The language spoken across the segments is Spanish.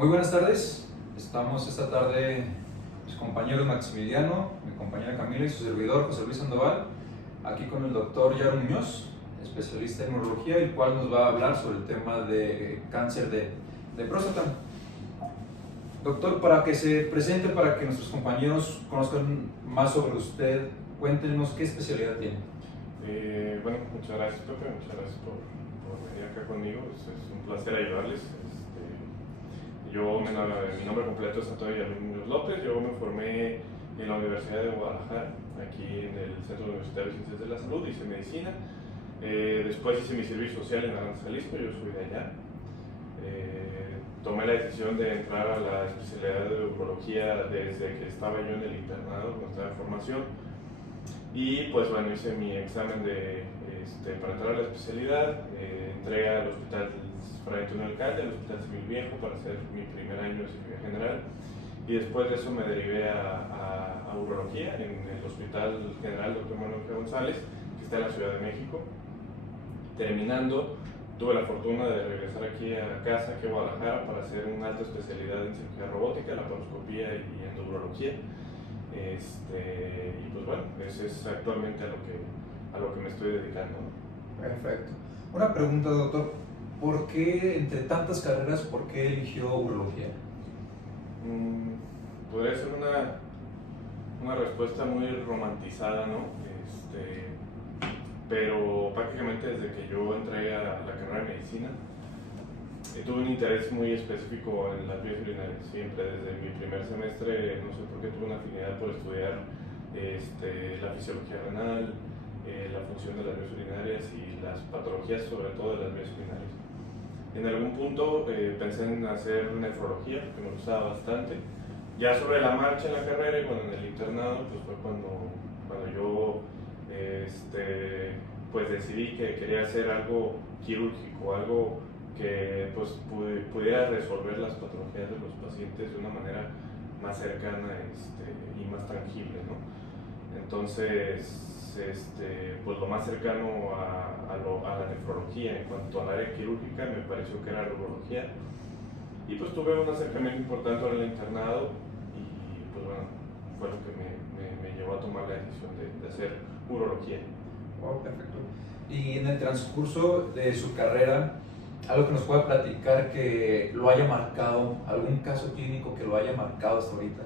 Muy buenas tardes, estamos esta tarde mis compañeros Maximiliano, mi compañera Camila y su servidor José Luis Sandoval, aquí con el doctor Yaro Muñoz, especialista en urología, el cual nos va a hablar sobre el tema de cáncer de próstata. Doctor, para que se presente, para que nuestros compañeros conozcan más sobre usted, cuéntenos qué especialidad tiene. Bueno, muchas gracias, Pepe, muchas gracias por venir acá conmigo, es un placer ayudarles. Mi nombre completo es Antonio Yaro Muñoz López. Yo me formé en la Universidad de Guadalajara, aquí en el Centro Universitario de Ciencias de la Salud, hice medicina. Después hice mi servicio social en Aranza, Jalisco, yo soy de allá. Tomé la decisión de entrar a la especialidad de urología desde que estaba yo en el internado, cuando estaba en formación. Y pues bueno, hice mi examen para entrar a la especialidad, entré al Hospital Fray Antonio Alcalde, al Hospital Civil Viejo, para hacer mi primer año de cirugía general, y después de eso me derivé a urología en el Hospital General Dr. Manuel G. González, que está en la Ciudad de México. Terminando, tuve la fortuna de regresar aquí a casa, aquí a Guadalajara, para hacer una alta especialidad en cirugía robótica, laparoscopía y endourología. Y pues bueno, eso es actualmente a lo que me estoy dedicando, ¿no? Perfecto. Una pregunta, doctor, ¿por qué entre tantas carreras, por qué eligió urología? Podría ser una respuesta muy romantizada, ¿no? Pero prácticamente desde que yo entré a la carrera de medicina, tuve un interés muy específico en las vías urinarias. Siempre desde mi primer semestre, no sé por qué, tuve una afinidad por estudiar la fisiología renal, la función de las vías urinarias y las patologías, sobre todo de las vías urinarias. En algún punto pensé en hacer nefrología, que me gustaba bastante. Ya sobre la marcha en la carrera y bueno, en el internado, pues fue cuando yo pues decidí que quería hacer algo quirúrgico, algo que pues pudiera resolver las patologías de los pacientes de una manera más cercana y más tangible, ¿no? Entonces, pues lo más cercano a la nefrología en cuanto al área quirúrgica me pareció que era la urología, y pues tuve un acercamiento importante en el internado y pues bueno, fue lo que me llevó a tomar la decisión de hacer urología. Oh, perfecto. Y en el transcurso de su carrera, algo que nos pueda platicar que lo haya marcado, algún caso clínico que lo haya marcado hasta ahorita.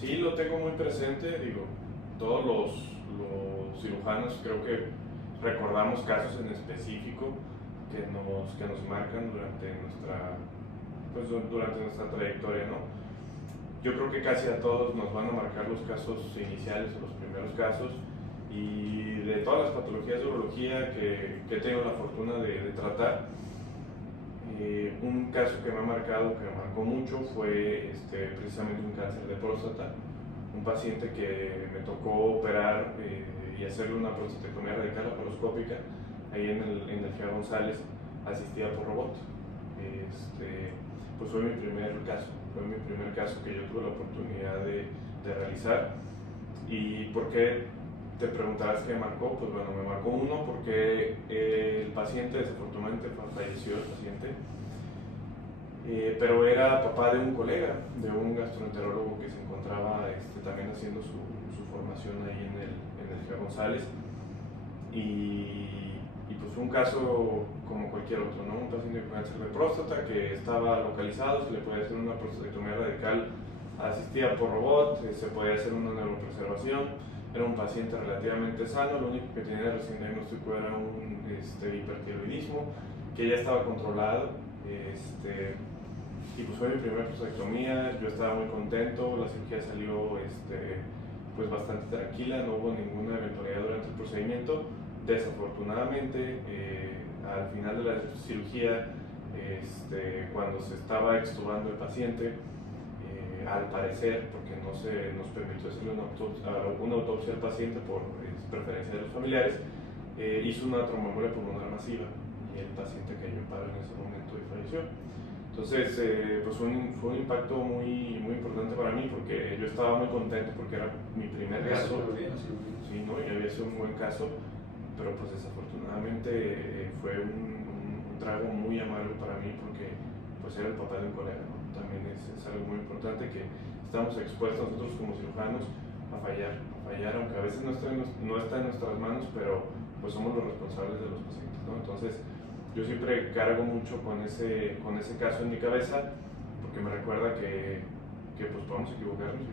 Sí, lo tengo muy presente, digo, todos los cirujanos creo que recordamos casos en específico que nos marcan durante nuestra trayectoria, ¿no? Yo creo que casi a todos nos van a marcar los casos iniciales o los primeros casos, y de todas las patologías de urología que he tenido la fortuna de tratar, un caso que me ha marcado, que me marcó mucho, fue precisamente un cáncer de próstata. Un paciente que me tocó operar y hacerle una prostatectomía radical laparoscópica ahí en el G. González, asistida por robot. Pues fue mi primer caso que yo tuve la oportunidad de realizar. ¿Y por qué? Te preguntarás qué me marcó. Pues bueno, me marcó uno porque el paciente desafortunadamente falleció, el paciente, pero era papá de un colega, de un gastroenterólogo que se encontraba también haciendo su formación ahí en el G. González, y pues fue un caso como cualquier otro, ¿no? Un paciente con cáncer de próstata que estaba localizado, se le podía hacer una prostatectomía radical asistida por robot, se podía hacer una neuropreservación. Era un paciente relativamente sano, lo único que tenía recién diagnóstico era un hipertiroidismo que ya estaba controlado. Y pues fue mi primera prostatectomía, yo estaba muy contento, la cirugía salió pues bastante tranquila, no hubo ninguna eventualidad durante el procedimiento. Desafortunadamente, al final de la cirugía, cuando se estaba extubando el paciente, al parecer, porque no se nos permitió hacerle una autopsia al paciente por preferencia de los familiares, hizo una tromboembolia pulmonar masiva y el paciente cayó en paro en ese momento y falleció. Entonces, pues fue un impacto muy, muy importante para mí, porque yo estaba muy contento porque era mi primer caso. Sí, ¿no? Y había sido un buen caso, pero pues desafortunadamente fue un trago muy amargo para mí, porque pues era el papá de un colega, ¿no? También es algo muy importante que estamos expuestos nosotros como cirujanos a fallar, aunque a veces no está en nuestras manos, pero pues somos los responsables de los pacientes, ¿no? Entonces yo siempre cargo mucho con ese caso en mi cabeza, porque me recuerda que pues podemos equivocarnos y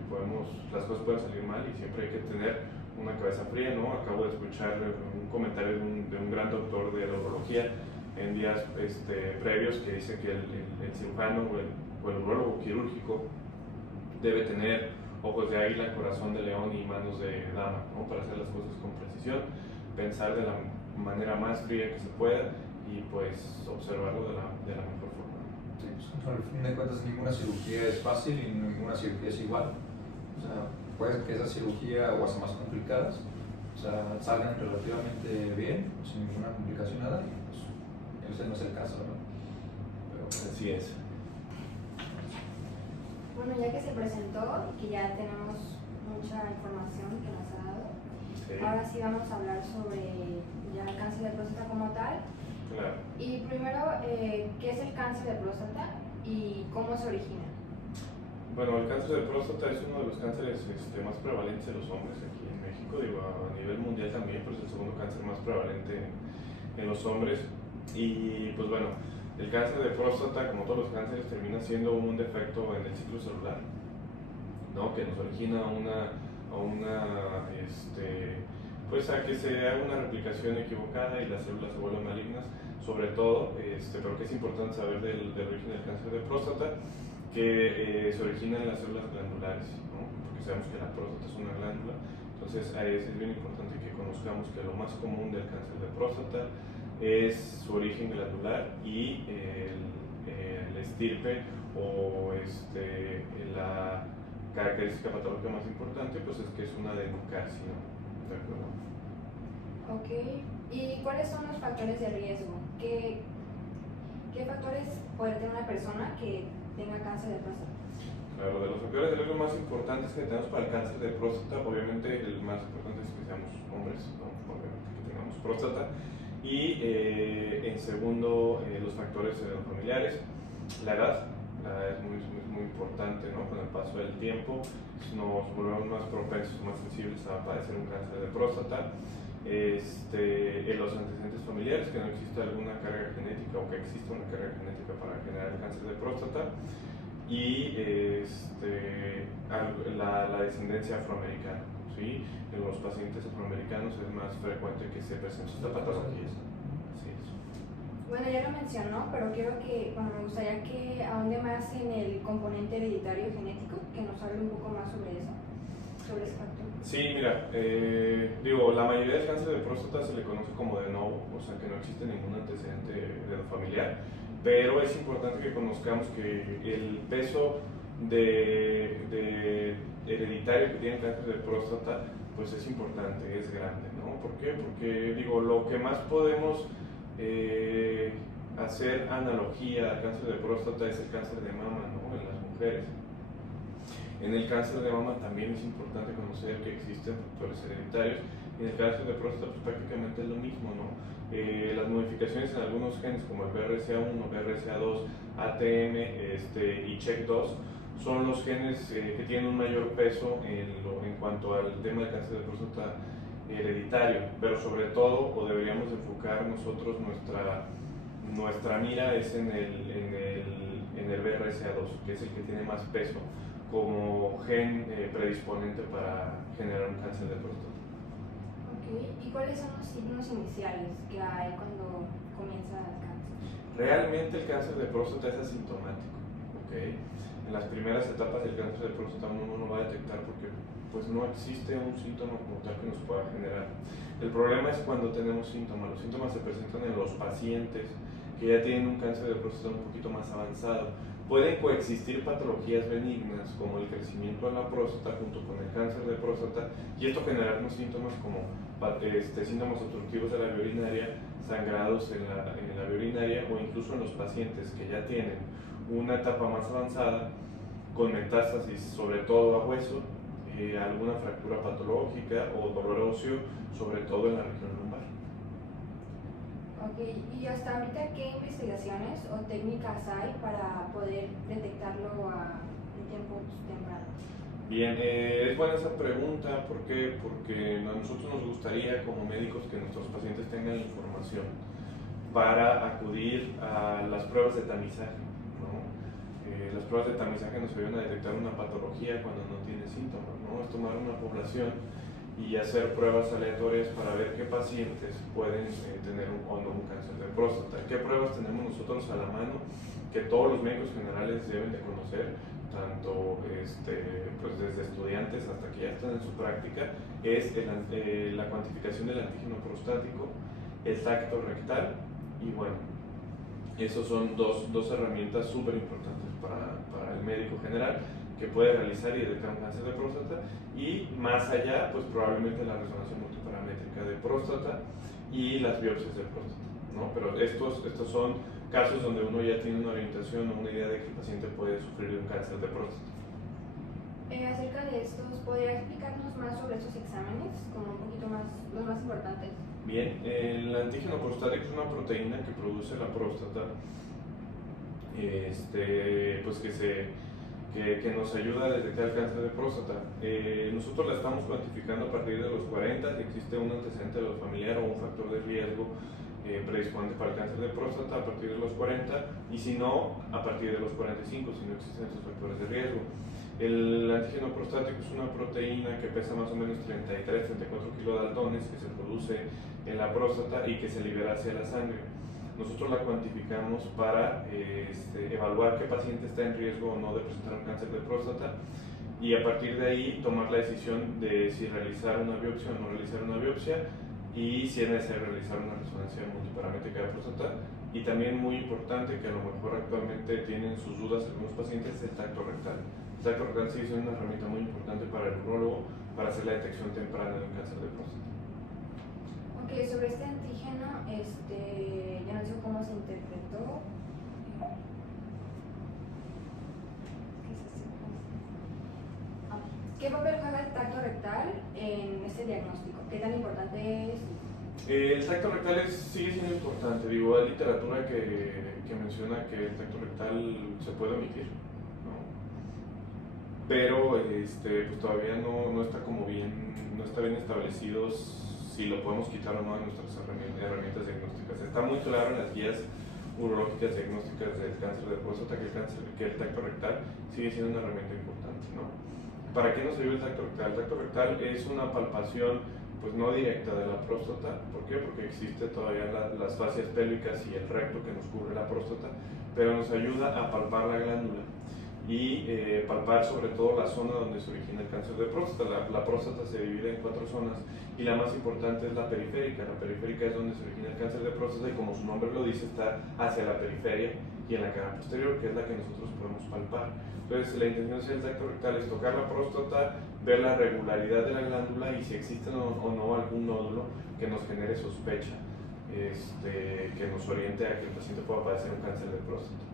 las cosas pueden salir mal, y siempre hay que tener una cabeza fría, ¿no? Acabo de escuchar un comentario de un gran doctor de urología en días previos, que dice que el cirujano o el urólogo quirúrgico debe tener ojos de águila, corazón de león y manos de dama, ¿no? Para hacer las cosas con precisión, pensar de la manera más fría que se pueda y pues observarlo de la mejor forma. Sí, pues, al fin de cuentas ninguna cirugía es fácil y ninguna cirugía es igual. O sea, puede que esa cirugía o hasta más complicadas, o sea, salgan relativamente bien, sin ninguna complicación, nada, y pues ese no es el caso, ¿no? Pero así es. Bueno, ya que se presentó y que ya tenemos mucha información que nos ha dado, ahora sí vamos a hablar sobre ya el cáncer de próstata como tal. Claro. Y primero, ¿qué es el cáncer de próstata y cómo se origina? Bueno, el cáncer de próstata es uno de los cánceres más prevalentes en los hombres aquí en México, digo, a nivel mundial también, pero es el segundo cáncer más prevalente en los hombres. Y pues bueno, el cáncer de próstata, como todos los cánceres, termina siendo un defecto en el ciclo celular, ¿no? Que nos origina pues a que se haga una replicación equivocada y las células se vuelvan malignas, sobre todo, pero que es importante saber del origen del cáncer de próstata, que se origina en las células glandulares, ¿no? Porque sabemos que la próstata es una glándula. Entonces es bien importante que conozcamos que lo más común del cáncer de próstata es su origen glandular y el estirpe o la característica patológica más importante pues es que es un adenocarcinoma. ¿De acuerdo? Ok, ¿y cuáles son los factores de riesgo? ¿Qué factores puede tener una persona que tenga cáncer de próstata? Claro, de los factores de riesgo más importantes que tenemos para el cáncer de próstata, obviamente el más importante es que seamos hombres, ¿no? Obviamente que tengamos próstata. Y en segundo, los factores familiares. La edad es muy importante, ¿no? Con el paso del tiempo nos volvemos más propensos, más sensibles a padecer un cáncer de próstata. En los antecedentes familiares, que no existe alguna carga genética o que exista una carga genética para generar el cáncer de próstata. Y la descendencia afroamericana, ¿sí? En los pacientes afroamericanos es más frecuente que se presenten esta patología. Así es. Bueno, ya lo mencionó, pero me gustaría que ahonde más en el componente hereditario genético, que nos hable un poco más sobre eso, sobre ese factor. Sí, mira, la mayoría del cáncer de próstata se le conoce como de novo, o sea que no existe ningún antecedente familiar, pero es importante que conozcamos que el peso hereditario que tiene el cáncer de próstata pues es importante, es grande, ¿no? ¿Por qué? Porque lo que más podemos hacer analogía al cáncer de próstata es el cáncer de mama, ¿no? En las mujeres. En el cáncer de mama también es importante conocer que existen factores hereditarios. En el cáncer de próstata pues prácticamente es lo mismo, ¿no? Las modificaciones en algunos genes como el BRCA1, BRCA2, ATM y CHEK2 son los genes que tienen un mayor peso en cuanto al tema del cáncer de próstata hereditario, pero sobre todo, o deberíamos enfocar nosotros nuestra mira es en el BRCA2, que es el que tiene más peso como gen predisponente para generar un cáncer de próstata. Okay. ¿Y cuáles son los signos iniciales que hay cuando comienza el cáncer? Realmente el cáncer de próstata es asintomático, ¿okay? En las primeras etapas del cáncer de próstata uno no va a detectar porque pues no existe un síntoma como tal que nos pueda generar. El problema es cuando tenemos síntomas. Los síntomas se presentan en los pacientes que ya tienen un cáncer de próstata un poquito más avanzado. Pueden coexistir patologías benignas como el crecimiento de la próstata junto con el cáncer de próstata y esto generarnos síntomas como síntomas obstructivos de la vía urinaria, sangrados en la vía urinaria o incluso en los pacientes que ya tienen una etapa más avanzada con metástasis sobre todo a hueso, alguna fractura patológica o dolor óseo, sobre todo en la región lumbar. Ok, y hasta ahorita, ¿qué investigaciones o técnicas hay para poder detectarlo en tiempos tempranos? Bien, es buena esa pregunta. ¿Por qué? Porque a nosotros nos gustaría como médicos que nuestros pacientes tengan la información para acudir a las pruebas de tamizaje, ¿no? Las pruebas de tamizaje nos ayudan a detectar una patología cuando no tiene síntomas, ¿no? Es tomar una población y hacer pruebas aleatorias para ver qué pacientes pueden tener o no un cáncer de próstata. ¿Qué pruebas tenemos nosotros a la mano que todos los médicos generales deben de conocer, tanto pues desde estudiantes hasta que ya están en su práctica? Es la cuantificación del antígeno prostático, el tacto rectal, y bueno, esos son dos herramientas súper importantes para el médico general, que puede realizar y detectar un cáncer de próstata, y más allá, pues probablemente la resonancia multiparamétrica de próstata y las biopsias de próstata, ¿no? Pero estos son casos donde uno ya tiene una orientación o una idea de que el paciente puede sufrir de un cáncer de próstata. Acerca de estos, ¿podría explicarnos más sobre estos exámenes, como un poquito más, los más importantes? Bien, el antígeno prostático es una proteína que produce la próstata, pues que nos ayuda a detectar el cáncer de próstata. Nosotros la estamos cuantificando a partir de los 40, si existe un antecedente de lo familiar o un factor de riesgo predisponente para el cáncer de próstata a partir de los 40, y si no, a partir de los 45, si no existen esos factores de riesgo. El antígeno prostático es una proteína que pesa más o menos 33-34 kilodaltones, que se produce en la próstata y que se libera hacia la sangre. Nosotros la cuantificamos para evaluar qué paciente está en riesgo o no de presentar un cáncer de próstata, y a partir de ahí tomar la decisión de si realizar una biopsia o no realizar una biopsia, y si es necesario realizar una resonancia multiparamétrica de próstata. Y también muy importante, que a lo mejor actualmente tienen sus dudas algunos pacientes, el tacto rectal. El tacto rectal sí es una herramienta muy importante para el urólogo para hacer la detección temprana de un cáncer de próstata. Ok, sobre este antígeno, ya no sé cómo se interpretó. ¿Qué papel juega el tacto rectal en este diagnóstico? ¿Qué tan importante es? El tacto rectal sigue siendo importante. Digo, hay literatura que menciona que el tacto rectal se puede omitir, ¿no? Pero pues todavía no está bien establecido si lo podemos quitar o no de nuestras herramientas diagnósticas. Está muy claro en las guías urológicas diagnósticas del cáncer de próstata que el tacto rectal sigue siendo una herramienta importante, ¿no? ¿Para qué nos ayuda el tacto rectal? El tacto rectal es una palpación pues no directa de la próstata. ¿Por qué? Porque existe todavía las fascias pélvicas y el recto que nos cubre la próstata, pero nos ayuda a palpar la glándula y palpar sobre todo la zona donde se origina el cáncer de próstata. La próstata se divide en 4 zonas, y la más importante es la periférica. La periférica es donde se origina el cáncer de próstata, y como su nombre lo dice, está hacia la periferia y en la cara posterior, que es la que nosotros podemos palpar. Entonces, la intención del tacto rectal es tocar la próstata, ver la regularidad de la glándula y si existe o no algún nódulo que nos genere sospecha, que nos oriente a que el paciente pueda padecer un cáncer de próstata.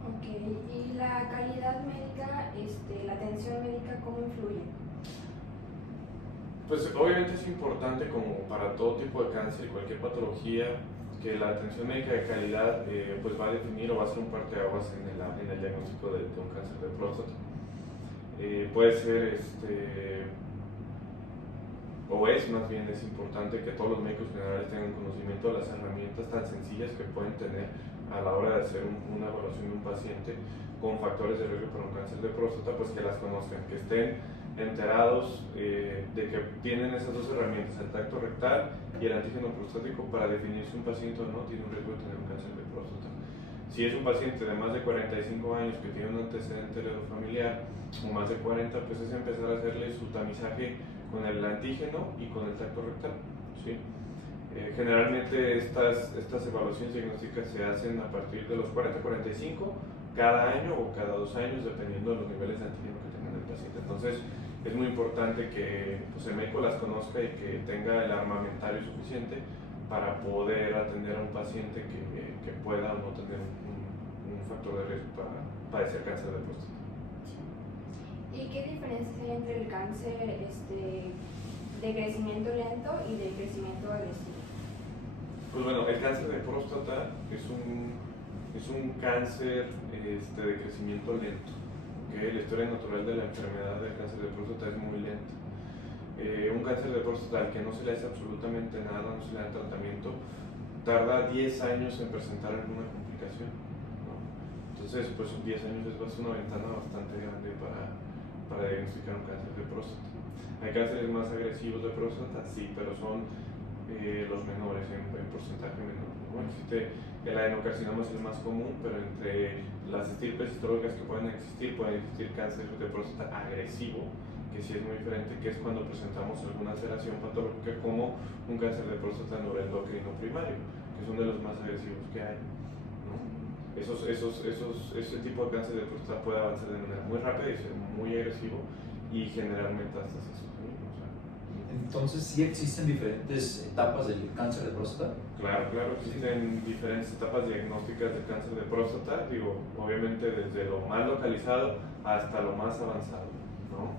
Ok, ¿y la calidad médica, la atención médica, cómo influye? Pues obviamente es importante, como para todo tipo de cáncer y cualquier patología, que la atención médica de calidad pues va a definir o va a ser un parteaguas en el diagnóstico de un cáncer de próstata. Puede ser, o es más bien, es importante que todos los médicos generales tengan conocimiento de las herramientas tan sencillas que pueden tener a la hora de hacer una evaluación de un paciente con factores de riesgo para un cáncer de próstata, pues que las conozcan, que estén enterados de que tienen esas dos herramientas, el tacto rectal y el antígeno prostático, para definir si un paciente o no tiene un riesgo de tener un cáncer de próstata. Si es un paciente de más de 45 años que tiene un antecedente heredofamiliar o más de 40, pues es empezar a hacerle su tamizaje con el antígeno y con el tacto rectal, ¿sí? Generalmente estas evaluaciones diagnósticas se hacen a partir de los 40-45, cada año o cada 2 años, dependiendo de los niveles de antígeno que tenga el paciente. Entonces, es muy importante que pues, el médico las conozca y que tenga el armamentario suficiente para poder atender a un paciente que pueda o no tener un factor de riesgo para padecer cáncer de próstata. ¿Y qué diferencia hay entre el cáncer de crecimiento lento y de crecimiento agresivo? Pues bueno, el cáncer de próstata es un cáncer de crecimiento lento. ¿Okay? La historia natural de la enfermedad del cáncer de próstata es muy lenta. Un cáncer de próstata al que no se le hace absolutamente nada, no se le da tratamiento, tarda 10 años en presentar alguna complicación, ¿no? Entonces, pues 10 años es una ventana bastante grande para diagnosticar un cáncer de próstata. Hay cánceres más agresivos de próstata, sí, pero son los menores, en porcentaje menor, ¿no? Existe el adenocarcinoma, es el más común, pero entre las estirpes histológicas que pueden existir cáncer de próstata agresivo, que sí es muy diferente, que es cuando presentamos alguna alteración patológica como un cáncer de próstata neuroendocrino primario, que es uno de los más agresivos que hay, ¿no? Ese tipo de cáncer de próstata puede avanzar de manera muy rápida y ser muy agresivo y generar metástasis. Entonces, ¿sí existen diferentes etapas del cáncer de próstata? Claro, existen diferentes etapas diagnósticas del cáncer de próstata, obviamente desde lo más localizado hasta lo más avanzado, ¿no?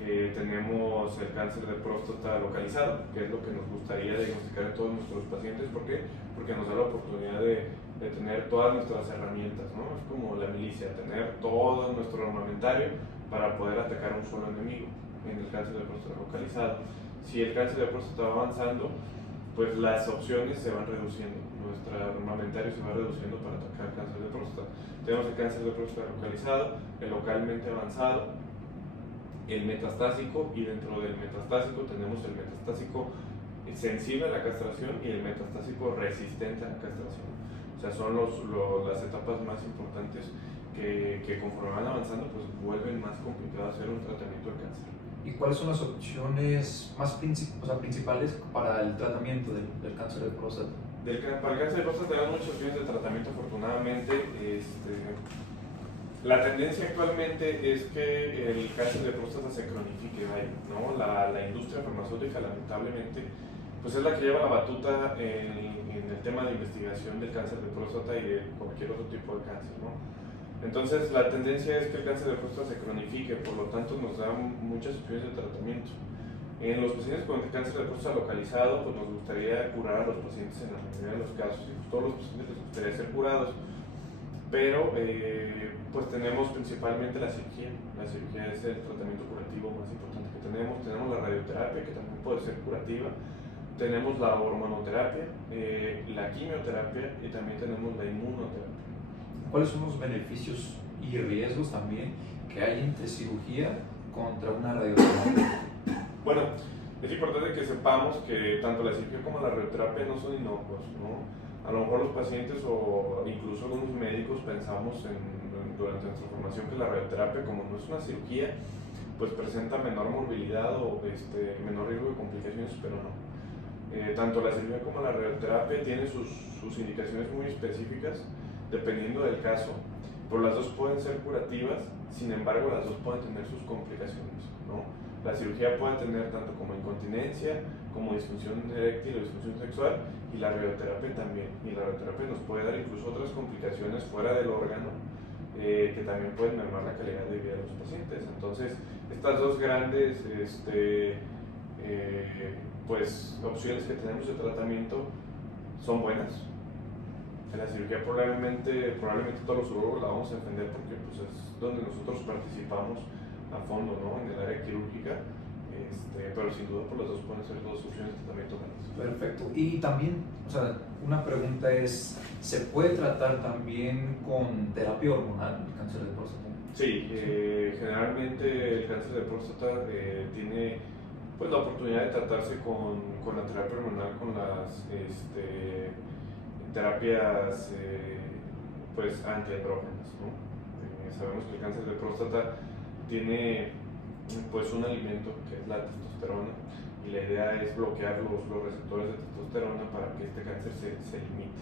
Tenemos el cáncer de próstata localizado, que es lo que nos gustaría diagnosticar en todos nuestros pacientes. ¿Por qué? Porque nos da la oportunidad de tener todas nuestras herramientas, ¿no? Es como la milicia, tener todo nuestro armamentario para poder atacar a un solo enemigo en el cáncer de próstata localizado. Si el cáncer de próstata va avanzando, pues las opciones se van reduciendo, nuestro armamentario se va reduciendo para atacar el cáncer de próstata. Tenemos el cáncer de próstata localizado, el localmente avanzado, el metastásico, y dentro del metastásico tenemos el metastásico sensible a la castración y el metastásico resistente a la castración. O sea, son las etapas más importantes que conforme van avanzando, pues vuelven más complicado hacer un tratamiento de cáncer. ¿Y cuáles son las opciones más principales para el tratamiento del cáncer de próstata? Para el cáncer de próstata tenemos muchas opciones de tratamiento, afortunadamente. La tendencia actualmente es que el cáncer de próstata se cronifique, ¿no? La industria farmacéutica, lamentablemente, pues es la que lleva la batuta en el tema de investigación del cáncer de próstata y de cualquier otro tipo de cáncer, ¿no? Entonces, la tendencia es que el cáncer de próstata se cronifique, por lo tanto nos da muchas opciones de tratamiento. En los pacientes con cáncer de próstata localizado, pues nos gustaría curar a los pacientes en la mayoría de los casos, y pues todos los pacientes les gustaría ser curados, pero pues tenemos principalmente la cirugía. La cirugía es el tratamiento curativo más importante que tenemos. Tenemos la radioterapia, que también puede ser curativa, tenemos la hormonoterapia, la quimioterapia y también tenemos la inmunoterapia. ¿Cuáles son los beneficios y riesgos también que hay entre cirugía contra una radioterapia? Bueno, es importante que sepamos que tanto la cirugía como la radioterapia no son inocuos, ¿no? A lo mejor los pacientes o incluso algunos médicos pensamos durante nuestra formación que la radioterapia, como no es una cirugía, pues presenta menor morbilidad o menor riesgo de complicaciones, pero no. Tanto la cirugía como la radioterapia tienen sus indicaciones muy específicas dependiendo del caso, pero las dos pueden ser curativas, sin embargo las dos pueden tener sus complicaciones, ¿no? La cirugía puede tener tanto como incontinencia, como disfunción eréctil o disfunción sexual, y la radioterapia también. Y la radioterapia nos puede dar incluso otras complicaciones fuera del órgano que también pueden mermar la calidad de vida de los pacientes. Entonces, estas dos grandes pues, opciones que tenemos de tratamiento son buenas. En la cirugía probablemente todos los urólogos la vamos a defender porque pues, es donde nosotros participamos a fondo, ¿no? En el área quirúrgica, pero sin duda por las dos pueden ser dos opciones de tratamiento buenas. Perfecto. Y también, o sea, una pregunta es, ¿se puede tratar también con terapia hormonal el cáncer de próstata? Sí, generalmente el cáncer de próstata tiene pues, la oportunidad de tratarse con la terapia hormonal, con las terapias pues antiandrógenas, ¿no? Sabemos que el cáncer de próstata tiene pues un alimento que es la testosterona, y la idea es bloquear los receptores de testosterona para que este cáncer se limite,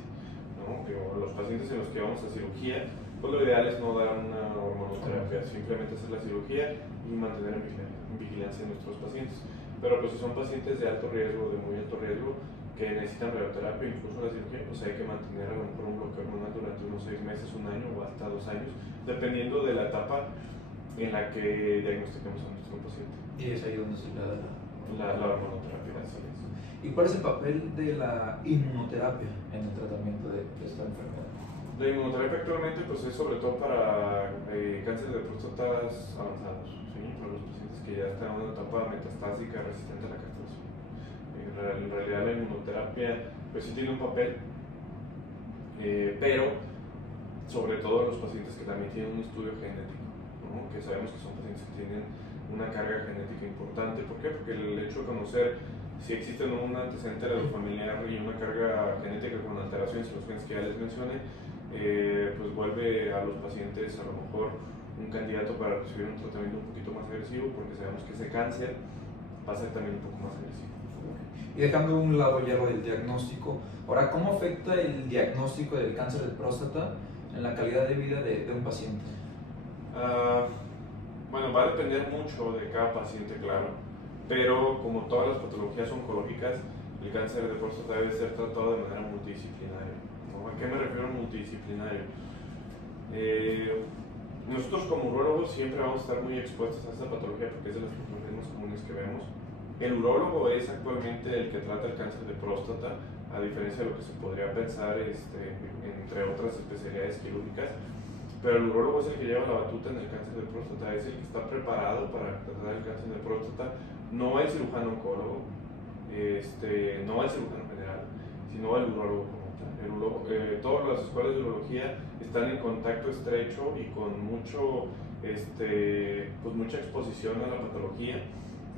¿no? Los pacientes en los que vamos a cirugía, pues lo ideal es no dar una hormonoterapia, simplemente hacer la cirugía y mantener en vigilancia a nuestros pacientes. Pero pues si son pacientes de alto riesgo, de muy alto riesgo, que necesitan radioterapia, incluso la cirugía, pues hay que mantener a lo mejor un bloqueo hormonal durante unos 6 meses, un año o hasta 2 años, dependiendo de la etapa en la que diagnostiquemos a nuestro paciente. Y es ahí donde se le da la hormonoterapia, así es. ¿Y cuál es el papel de la inmunoterapia en el tratamiento de esta enfermedad? La inmunoterapia actualmente pues, es sobre todo para cáncer de próstatas avanzados, ¿sí? Para los pacientes que ya están en una etapa metastásica resistente a la castración. En realidad la inmunoterapia pues sí tiene un papel, pero sobre todo en los pacientes que también tienen un estudio genético, ¿no? Que sabemos que son pacientes que tienen una carga genética importante. ¿Por qué? Porque el hecho de conocer si existe un antecedente heredofamiliar y una carga genética con alteraciones en los genes que ya les mencioné, pues vuelve a los pacientes a lo mejor un candidato para recibir un tratamiento un poquito más agresivo, porque sabemos que ese cáncer va a ser también un poco más agresivo. Y dejando a un lado ya lo del diagnóstico, ahora, ¿cómo afecta el diagnóstico del cáncer de próstata en la calidad de vida de un paciente? Bueno, va a depender mucho de cada paciente, claro, pero como todas las patologías oncológicas, el cáncer de próstata debe ser tratado de manera multidisciplinaria, ¿no? ¿A qué me refiero a multidisciplinario? Nosotros como urólogos siempre vamos a estar muy expuestos a esta patología porque es de las patologías más comunes que vemos. El urólogo es actualmente el que trata el cáncer de próstata, a diferencia de lo que se podría pensar entre otras especialidades quirúrgicas, pero el urólogo es el que lleva la batuta en el cáncer de próstata, es el que está preparado para tratar el cáncer de próstata, no el cirujano oncólogo, no el cirujano general, sino el urólogo como tal. Todas las escuelas de urología están en contacto estrecho y con pues mucha exposición a la patología.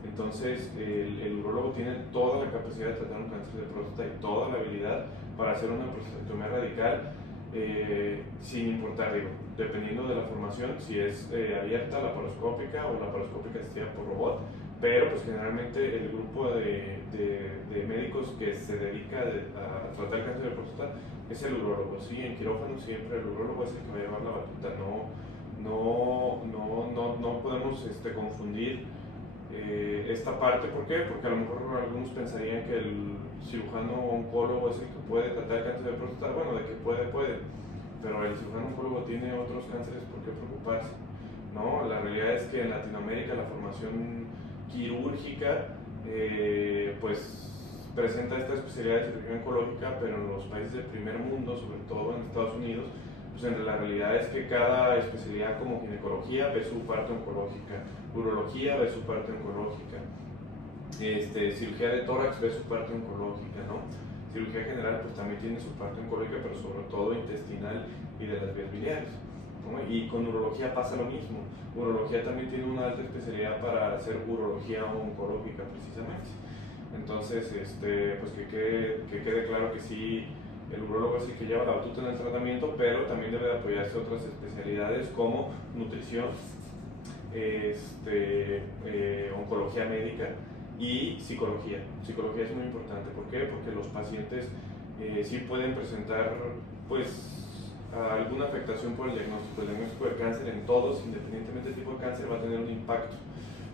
Entonces el urólogo tiene toda la capacidad de tratar un cáncer de próstata y toda la habilidad para hacer una prostatectomía radical, sin importar, dependiendo de la formación, si es abierta, laparoscópica o laparoscópica asistida por robot, pero pues generalmente el grupo de médicos que se dedica a tratar el cáncer de próstata es el urólogo, ¿sí? En quirófano siempre el urólogo es el que va a llevar la batuta, no podemos confundir esta parte. ¿Por qué? Porque a lo mejor algunos pensarían que el cirujano oncólogo es el que puede tratar el cáncer de próstata. Bueno, de que puede, pero el cirujano oncólogo tiene otros cánceres por qué preocuparse, ¿no? La realidad es que en Latinoamérica la formación quirúrgica pues presenta esta especialidad de cirugía oncológica, pero en los países del primer mundo, sobre todo en Estados Unidos, pues la realidad es que cada especialidad, como ginecología ve su parte oncológica, urología ve su parte oncológica, cirugía de tórax ve su parte oncológica, ¿no? Cirugía general pues también tiene su parte oncológica, pero sobre todo intestinal y de las vías biliares, ¿no? Y con urología pasa lo mismo. Urología también tiene una alta especialidad para hacer urología oncológica precisamente. Entonces, pues que quede claro que sí, el urólogo es el que lleva la batuta en el tratamiento, pero también debe de apoyarse otras especialidades como nutrición, oncología médica y psicología. Psicología es muy importante. ¿Por qué? Porque los pacientes sí pueden presentar pues alguna afectación por el diagnóstico. El diagnóstico de cáncer en todos, independientemente del tipo de cáncer, va a tener un impacto.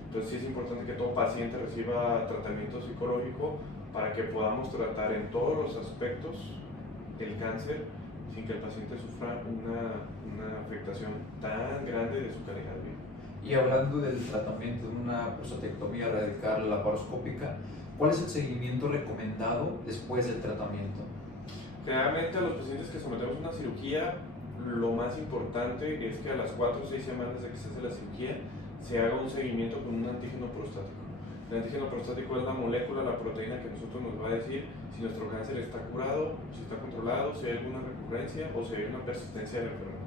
Entonces sí es importante que todo paciente reciba tratamiento psicológico para que podamos tratar en todos los aspectos el cáncer sin que el paciente sufra una afectación tan grande de su calidad de vida. Y hablando del tratamiento de una prostatectomía radical laparoscópica, ¿cuál es el seguimiento recomendado después del tratamiento? Generalmente a los pacientes que sometemos a una cirugía, lo más importante es que a las 4 o 6 semanas de que se hace la cirugía se haga un seguimiento con un antígeno prostático. El antígeno prostático es la molécula, la proteína que nosotros nos va a decir si nuestro cáncer está curado, si está controlado, si hay alguna recurrencia o si hay una persistencia de la enfermedad.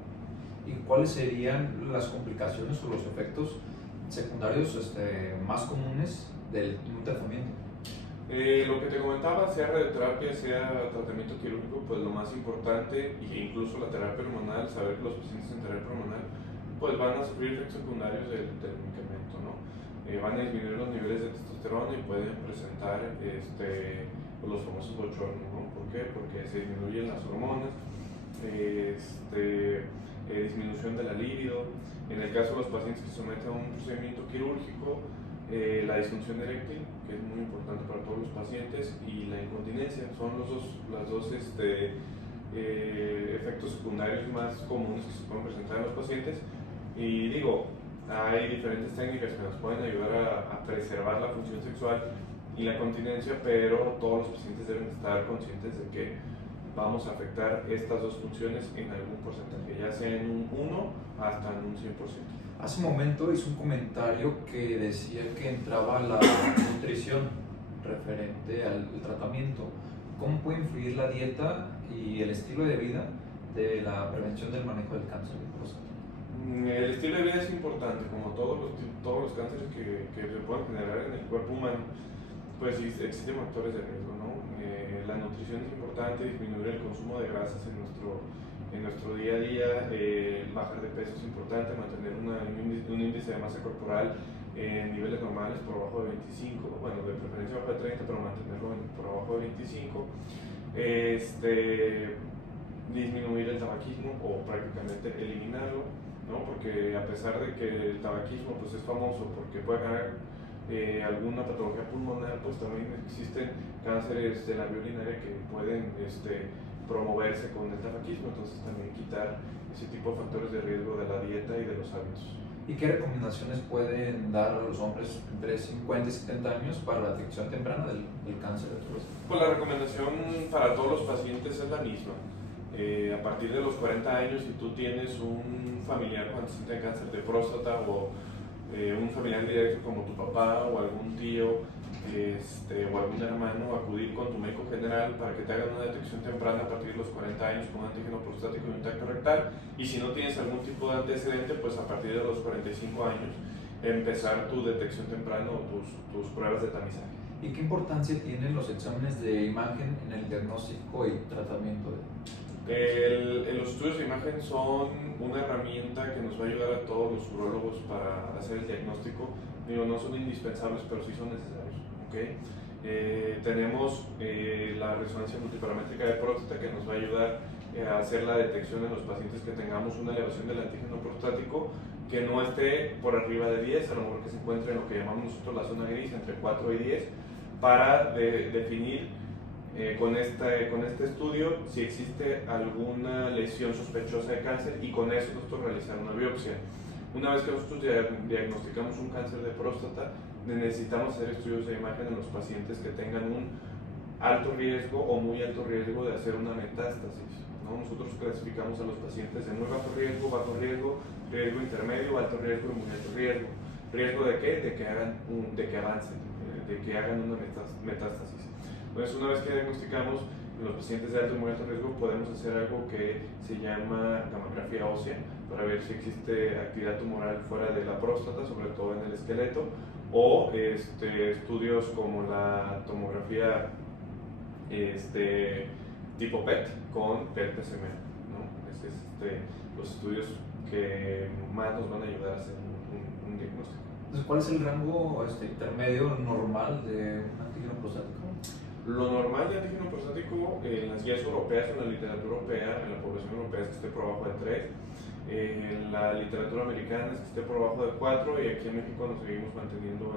¿Y cuáles serían las complicaciones o los efectos secundarios más comunes del tratamiento? Lo que te comentaba, sea radioterapia, sea tratamiento quirúrgico, pues lo más importante, e incluso la terapia hormonal, saber que los pacientes en terapia hormonal pues van a sufrir efectos secundarios del medicamento, ¿no? Van a disminuir los niveles de testosterona y pueden presentar los famosos bochornos, ¿no? ¿Por qué? Porque se disminuyen las hormonas, disminución de la libido. En el caso de los pacientes que se someten a un procedimiento quirúrgico, la disfunción eréctil, que es muy importante para todos los pacientes, y la incontinencia son los dos efectos secundarios más comunes que se pueden presentar en los pacientes. Y digo, hay diferentes técnicas que nos pueden ayudar a preservar la función sexual, y la continencia, pero todos los pacientes deben estar conscientes de que vamos a afectar estas dos funciones en algún porcentaje, ya sea en un 1 hasta en un 100%. Hace un momento hizo un comentario que decía que entraba la nutrición referente al tratamiento. ¿Cómo puede influir la dieta y el estilo de vida de la prevención del manejo del cáncer de próstata? El estilo de vida es importante, como todos los cánceres que se pueden generar en el cuerpo humano, pues sí, existen factores de riesgo, ¿no? La nutrición es importante, disminuir el consumo de grasas en nuestro día a día, bajar de peso es importante, mantener un índice de masa corporal en niveles normales por abajo de 25, bueno, de preferencia bajo de 30, pero mantenerlo por abajo de 25. Disminuir el tabaquismo o prácticamente eliminarlo, ¿no? Porque a pesar de que el tabaquismo pues, es famoso porque puede generar alguna patología pulmonar, pues también existen cánceres de la vía urinaria que pueden promoverse con el tabaquismo, entonces también quitar ese tipo de factores de riesgo de la dieta y de los hábitos. ¿Y qué recomendaciones pueden dar a los hombres entre 50 y 70 años para la detección temprana del cáncer de próstata? Pues la recomendación para todos los pacientes es la misma. A partir de los 40 años, si tú tienes un familiar con antecedente de cáncer de próstata o un familiar directo como tu papá o algún tío o algún hermano, acudir con tu médico general para que te hagan una detección temprana a partir de los 40 años con un antígeno prostático y un tacto rectal. Y si no tienes algún tipo de antecedente, pues a partir de los 45 años empezar tu detección temprana o tus pruebas de tamizaje. ¿Y qué importancia tienen los exámenes de imagen en el diagnóstico y tratamiento de? Los estudios de imagen son una herramienta que nos va a ayudar a todos los urólogos para hacer el diagnóstico. Digo, no son indispensables, pero sí son necesarios. ¿Okay? Tenemos la resonancia multiparamétrica de próstata que nos va a ayudar a hacer la detección en los pacientes que tengamos una elevación del antígeno prostático que no esté por arriba de 10, a lo mejor que se encuentre en lo que llamamos nosotros la zona gris, entre 4 y 10, para definir con este estudio si existe alguna lesión sospechosa de cáncer y con eso nosotros realizar una biopsia. Una vez que nosotros diagnosticamos un cáncer de próstata, necesitamos hacer estudios de imagen en los pacientes que tengan un alto riesgo o muy alto riesgo de hacer una metástasis, ¿no? Nosotros clasificamos a los pacientes de muy bajo riesgo, riesgo intermedio, alto riesgo y muy alto riesgo. ¿Riesgo de qué? De que avancen, de que hagan una metástasis. Entonces, una vez que diagnosticamos los pacientes de alto y muy alto riesgo, podemos hacer algo que se llama gamografía ósea para ver si existe actividad tumoral fuera de la próstata, sobre todo en el esqueleto, o estudios como la tomografía tipo PET con PET-PSMA, ¿no? Es los estudios que más nos van a ayudar a hacer un diagnóstico. Entonces, ¿cuál es el rango intermedio normal de un antígeno prostático? Lo normal de antígeno prostático en las guías europeas, en la literatura europea, en la población europea es que esté por abajo de 3, en la literatura americana es que esté por abajo de 4 y aquí en México nos seguimos manteniendo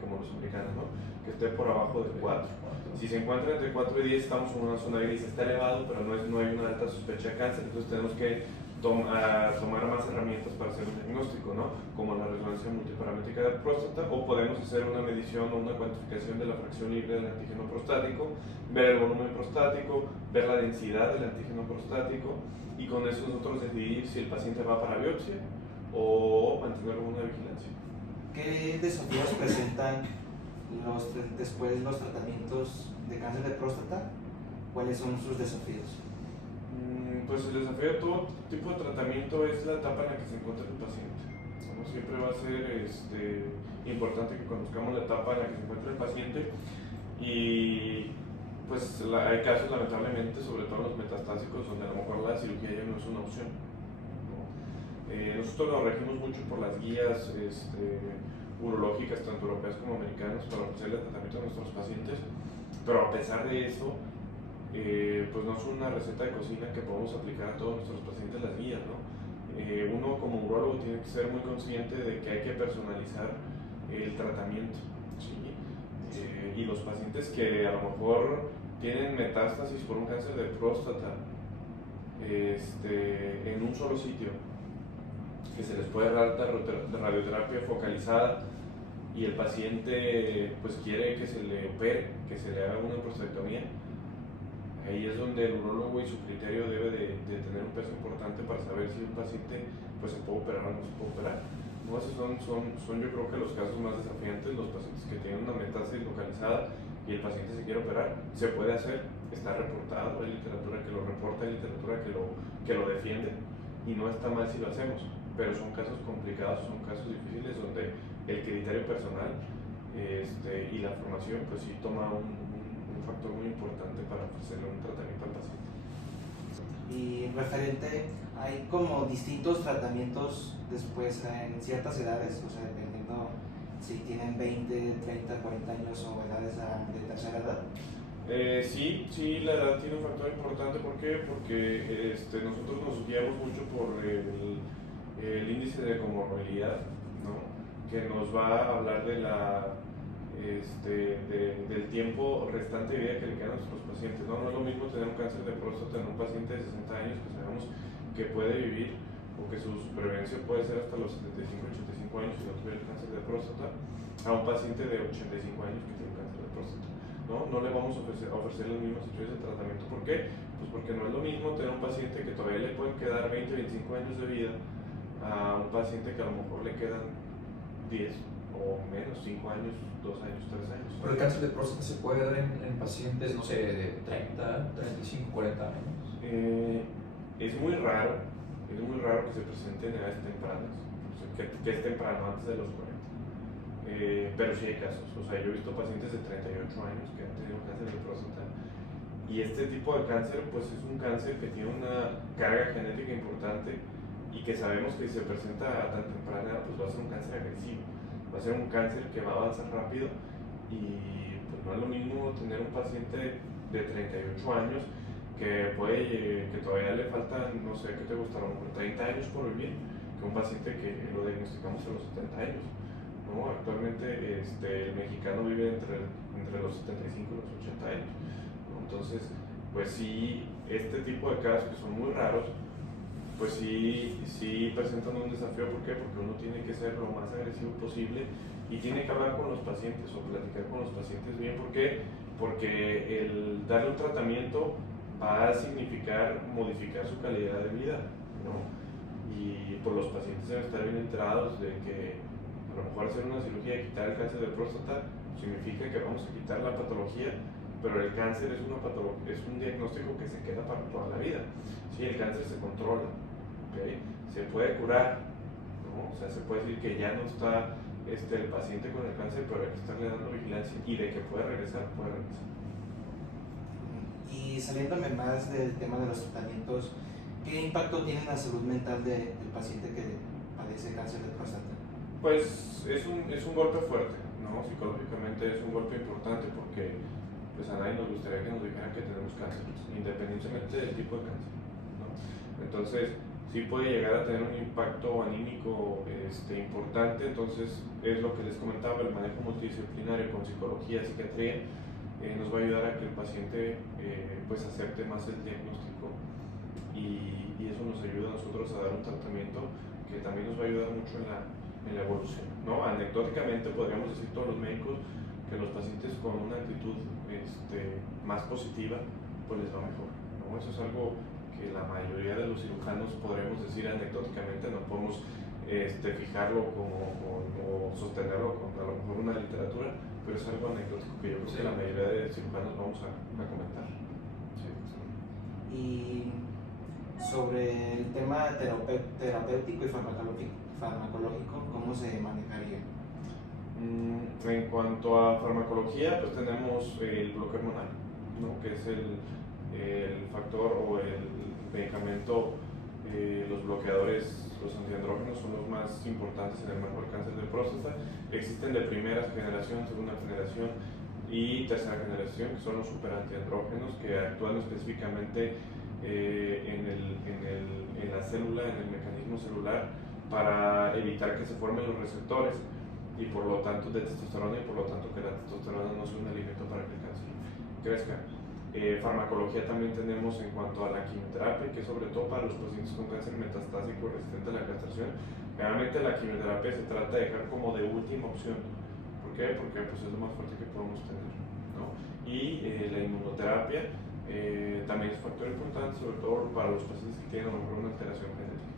como los americanos, ¿no? Que esté por abajo de 4. Si se encuentra entre 4 y 10 estamos en una zona gris, está elevado, pero no hay una alta sospecha de cáncer, entonces tenemos que tomar más herramientas para hacer un diagnóstico, ¿no? Como la resonancia multiparamétrica de próstata, o podemos hacer una medición o una cuantificación de la fracción libre del antígeno prostático, ver el volumen prostático, ver la densidad del antígeno prostático y con eso nosotros decidir si el paciente va para biopsia o mantenerlo en una vigilancia. ¿Qué desafíos presentan después los tratamientos de cáncer de próstata? ¿Cuáles son sus desafíos? Pues el desafío de todo tipo de tratamiento es la etapa en la que se encuentra el paciente. ¿No? Siempre va a ser importante que conozcamos la etapa en la que se encuentra el paciente y pues hay casos lamentablemente, sobre todo los metastásicos, donde a lo mejor la cirugía ya no es una opción, ¿no? Nosotros nos regimos mucho por las guías urológicas, tanto europeas como americanas, para ofrecer el tratamiento a nuestros pacientes, pero a pesar de eso, pues no es una receta de cocina que podemos aplicar a todos nuestros pacientes las guías, ¿no? Uno como urólogo tiene que ser muy consciente de que hay que personalizar el tratamiento, ¿sí? Y los pacientes que a lo mejor tienen metástasis por un cáncer de próstata en un solo sitio, que se les puede dar radioterapia focalizada y el paciente pues quiere que se le opere, que se le haga una prostatectomía, ahí es donde el urólogo y su criterio debe de tener un peso importante para saber si un paciente pues se puede operar o no se puede operar. ¿No? Esos son yo creo que los casos más desafiantes, los pacientes que tienen una metástasis localizada y el paciente se quiere operar, se puede hacer, está reportado, hay literatura que lo reporta, hay literatura que lo defiende y no está mal si lo hacemos, pero son casos complicados, son casos difíciles donde el criterio personal y la formación pues sí toma un factor muy importante para ofrecerle un tratamiento al paciente. Y referente, hay como distintos tratamientos después en ciertas edades, o sea, dependiendo si tienen 20, 30, 40 años o edades de tercera edad. Sí, la edad tiene un factor importante. ¿Por qué? Porque nosotros nos guiamos mucho por el índice de comorbilidad, ¿no? Que nos va a hablar de del tiempo restante de vida que le queda a nuestros pacientes. No es lo mismo tener un cáncer de próstata en un paciente de 60 años que sabemos que puede vivir o que su supervivencia puede ser hasta los 75-85 años si no tuviera el cáncer de próstata, a un paciente de 85 años que tiene cáncer de próstata. No le vamos a ofrecer los mismos estudios de tratamiento. ¿Por qué? Pues porque no es lo mismo tener un paciente que todavía le pueden quedar 20-25 años de vida a un paciente que a lo mejor le quedan 10 o menos, 5 años, 2 años, 3 años. Pero el cáncer de próstata se puede dar en pacientes, no sé, de 30, 35, 40 años. Es muy raro que se presente en edades tempranas, o sea, que es temprano, antes de los 40. Pero sí hay casos, o sea, yo he visto pacientes de 38 años que han tenido cáncer de próstata y este tipo de cáncer pues es un cáncer que tiene una carga genética importante y que sabemos que si se presenta a tan temprana edad pues va a ser un cáncer agresivo, va a ser un cáncer que va a avanzar rápido y pues no es lo mismo tener un paciente de 38 años que todavía le faltan, no sé, ¿qué te gustaron? 30 años por vivir, que un paciente que lo diagnosticamos a los 70 años. ¿No? Actualmente el mexicano vive entre los 75 y los 80 años, ¿no? Entonces, pues sí, este tipo de casos que son muy raros, pues sí presentan un desafío. ¿Por qué? Porque uno tiene que ser lo más agresivo posible y tiene que hablar con los pacientes o platicar con los pacientes bien. ¿Por qué? Porque el darle un tratamiento va a significar modificar su calidad de vida, ¿no? Y pues los pacientes deben estar bien enterados de que a lo mejor hacer una cirugía y quitar el cáncer de próstata significa que vamos a quitar la patología, pero el cáncer es un diagnóstico que se queda para toda la vida. Sí, el cáncer se controla, ¿okay? Se puede curar, ¿no? O sea, se puede decir que ya no está el paciente con el cáncer, pero hay que estarle dando vigilancia y de que puede regresar, puede regresar. Y saliéndome más del tema de los tratamientos, ¿qué impacto tiene en la salud mental del paciente que padece cáncer de próstata? Pues es un golpe fuerte, ¿no? Psicológicamente es un golpe importante porque pues a nadie nos gustaría que nos dijeran que tenemos cáncer, independientemente del tipo de cáncer, ¿no? Entonces sí puede llegar a tener un impacto anímico importante. Entonces es lo que les comentaba, el manejo multidisciplinario con psicología, psiquiatría nos va a ayudar a que el paciente pues acepte más el diagnóstico y eso nos ayuda a nosotros a dar un tratamiento que también nos va a ayudar mucho en la evolución, ¿no? Anecdóticamente podríamos decir todos los médicos que los pacientes con una actitud más positiva pues les va mejor, ¿no? Eso es algo que la mayoría de los cirujanos podremos decir anecdóticamente, no podemos fijarlo o sostenerlo con a lo mejor una literatura, pero es algo anecdótico que yo creo que la mayoría de cirujanos vamos a comentar. Sí. Y sobre el tema terapéutico y farmacológico, ¿cómo se manejaría? En cuanto a farmacología, pues tenemos el bloque hormonal, ¿no? Que es el factor o el medicamento, los bloqueadores, los antiandrógenos son los más importantes en el manejo del cáncer de próstata. Existen de primera generación, segunda generación y tercera generación, que son los superantiandrógenos, que actúan específicamente en la célula, en el mecanismo celular, para evitar que se formen los receptores y por lo tanto de testosterona, y por lo tanto que la testosterona no sea un alimento para que el cáncer crezca. Farmacología también tenemos en cuanto a la quimioterapia, que es sobre todo para los pacientes con cáncer metastásico resistente a la castración. Realmente la quimioterapia se trata de dejar como de última opción, qué? Porque pues, es lo más fuerte que podemos tener, ¿no? Y la inmunoterapia también es un factor importante, sobre todo para los pacientes que tienen a lo mejor una alteración genética.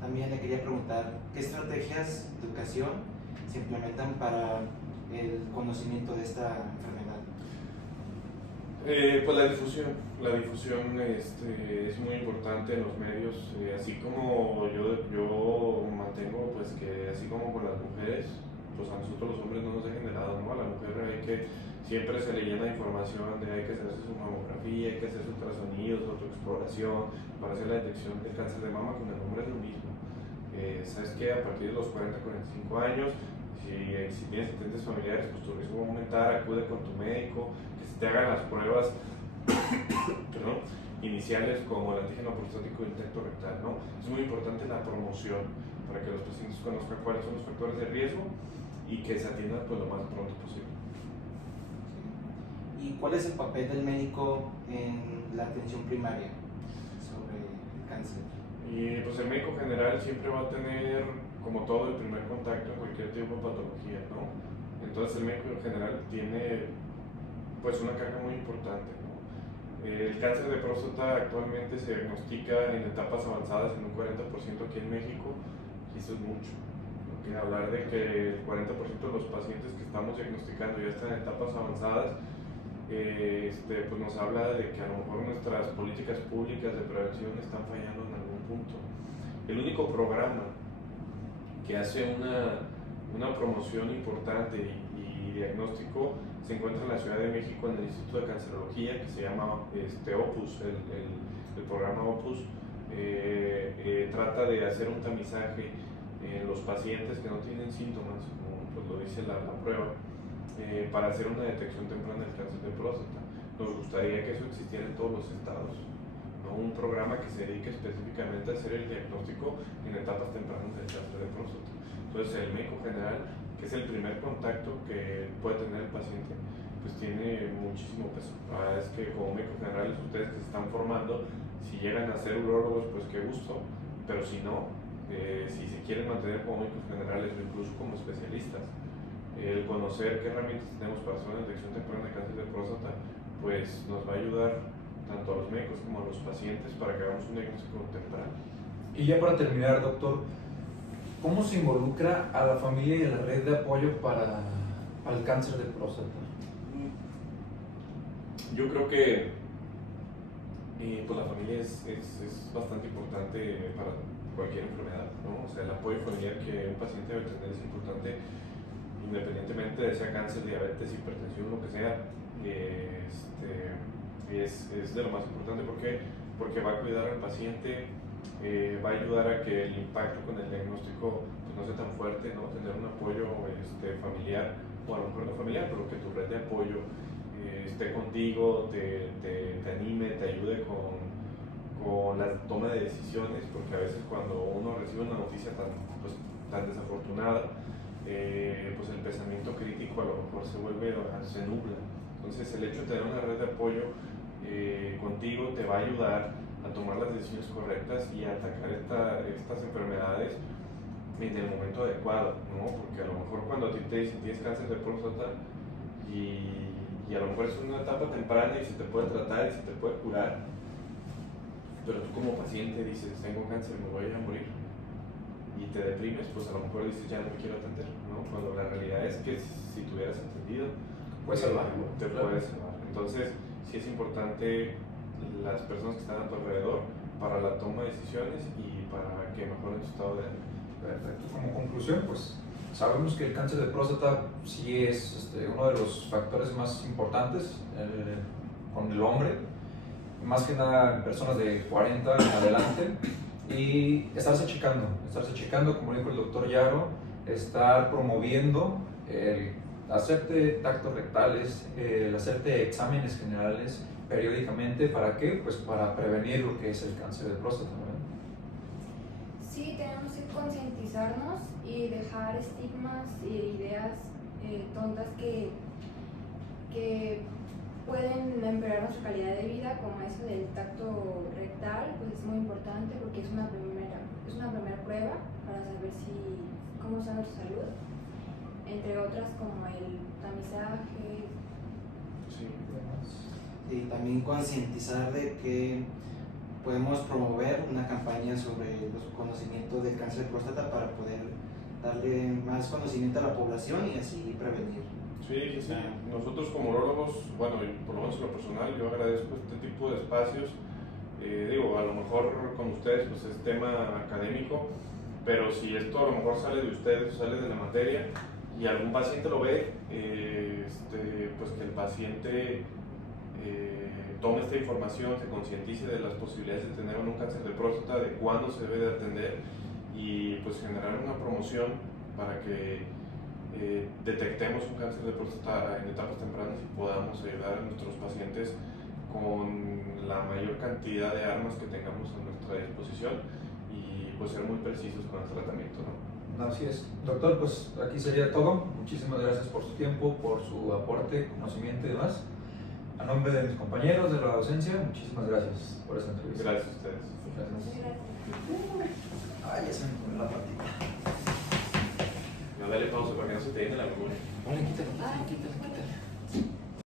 También le quería preguntar, ¿qué estrategias de educación se implementan para el conocimiento de esta enfermedad? Pues la difusión es muy importante en los medios, así como yo mantengo pues que así como con las mujeres, pues a nosotros los hombres no nos ha generado, ¿no? A la mujer siempre se le llena información de hay que hacerse su mamografía, hay que hacer ultrasonidos, autoexploración para hacer la detección del cáncer de mama. Con el hombre es lo mismo. Sabes que a partir de los 40-45 años, si tienes antecedentes familiares, pues tu riesgo va a aumentar, acude con tu médico, que se te hagan las pruebas perdón, iniciales como el antígeno prostático y el tacto rectal, ¿no? Es muy importante la promoción para que los pacientes conozcan cuáles son los factores de riesgo y que se atiendan pues, lo más pronto posible. ¿Y cuál es el papel del médico en la atención primaria sobre el cáncer? Y pues el médico general siempre va a tener, como todo, el primer contacto en cualquier tipo de patología, ¿no? Entonces el médico general tiene pues una carga muy importante, ¿no? El cáncer de próstata actualmente se diagnostica en etapas avanzadas en un 40% aquí en México, y eso es mucho. Hablar de que el 40% de los pacientes que estamos diagnosticando ya están en etapas avanzadas, pues nos habla de que a lo mejor nuestras políticas públicas de prevención están fallando en algún punto. El único programa que hace una promoción importante y diagnóstico se encuentra en la Ciudad de México en el Instituto de Cancerología, que se llama Opus, el programa Opus. Trata de hacer un tamizaje en los pacientes que no tienen síntomas, como pues lo dice la prueba, para hacer una detección temprana del cáncer de próstata. Nos gustaría que eso existiera en todos los estados, ¿no? Un programa que se dedique específicamente a hacer el diagnóstico en etapas tempranas del cáncer de próstata. Entonces el médico general, que es el primer contacto que puede tener el paciente, pues tiene muchísimo peso. La verdad es que como médicos generales, ustedes que se están formando, si llegan a ser urólogos, pues qué gusto, pero si no, si se quieren mantener como médicos generales o incluso como especialistas, el conocer qué herramientas tenemos para hacer una detección temprana de cáncer de próstata, pues nos va a ayudar tanto a los médicos como a los pacientes para que hagamos un diagnóstico temprano. Y ya para terminar, doctor, ¿cómo se involucra a la familia y a la red de apoyo para el cáncer de próstata? Yo creo que pues la familia es bastante importante para cualquier enfermedad, ¿no? O sea, el apoyo familiar que un paciente debe tener es importante, independientemente de sea cáncer, diabetes, hipertensión, lo que sea. Es de lo más importante. ¿Por qué? Porque va a cuidar al paciente, va a ayudar a que el impacto con el diagnóstico pues, no sea tan fuerte, ¿no? Tener un apoyo familiar, o a lo mejor no familiar, pero que tu red de apoyo esté contigo, te anime, te ayude con la toma de decisiones, porque a veces cuando uno recibe una noticia tan desafortunada, pues el pensamiento crítico a lo mejor se nubla. Entonces el hecho de tener una red de apoyo contigo te va a ayudar a tomar las decisiones correctas y a atacar estas enfermedades en el momento adecuado, ¿no? Porque a lo mejor cuando a ti te dicen tienes cáncer de próstata y a lo mejor es una etapa temprana y se te puede tratar y se te puede curar, pero tú como paciente dices tengo cáncer, me voy a morir, y te deprimes, pues a lo mejor dices ya no me quiero atender, ¿no? Cuando la realidad es que si te hubieras atendido Puedes salvarlo, te claro. puedes salvar. Entonces sí es importante las personas que están a tu alrededor para la toma de decisiones y para que mejoren tu estado de ánimo. Perfecto. Como conclusión, pues sabemos que el cáncer de próstata sí es uno de los factores más importantes con el hombre, más que nada en personas de 40 en adelante, y estarse checando, como dijo el doctor Yaro, estar promoviendo el hacerte tactos rectales, el hacerte exámenes generales periódicamente. ¿Para qué? Pues para prevenir lo que es el cáncer de próstata, ¿no? Sí, tenemos que concientizarnos y dejar estigmas e ideas tontas que pueden empeorar nuestra calidad de vida, como eso del tacto rectal. Pues es muy importante porque es una primera prueba para saber cómo está nuestra salud. entre otras como el tamizaje. Sí. Y también concientizar de que podemos promover una campaña sobre los conocimientos del cáncer de próstata para poder darle más conocimiento a la población y así prevenir. Sí, sí. Nosotros como urólogos, bueno, y por lo menos en lo personal, yo agradezco este tipo de espacios. Digo, a lo mejor con ustedes pues es tema académico, pero si esto a lo mejor sale de ustedes o sale de la materia y algún paciente lo ve, pues que el paciente tome esta información, se concientice de las posibilidades de tener un cáncer de próstata, de cuándo se debe de atender y pues generar una promoción para que detectemos un cáncer de próstata en etapas tempranas y podamos ayudar a nuestros pacientes con la mayor cantidad de armas que tengamos a nuestra disposición y pues ser muy precisos con el tratamiento, ¿no? Así es. Doctor, pues aquí sería todo. Muchísimas gracias por su tiempo, por su aporte, conocimiento y demás. A nombre de mis compañeros de la docencia, muchísimas gracias por esta entrevista. Gracias a ustedes. Muchas gracias. Ay, ya se me pone la patita. No, dale pausa para que no se te llene la memoria. Ponle, quítale, Ah, quítale, quítale.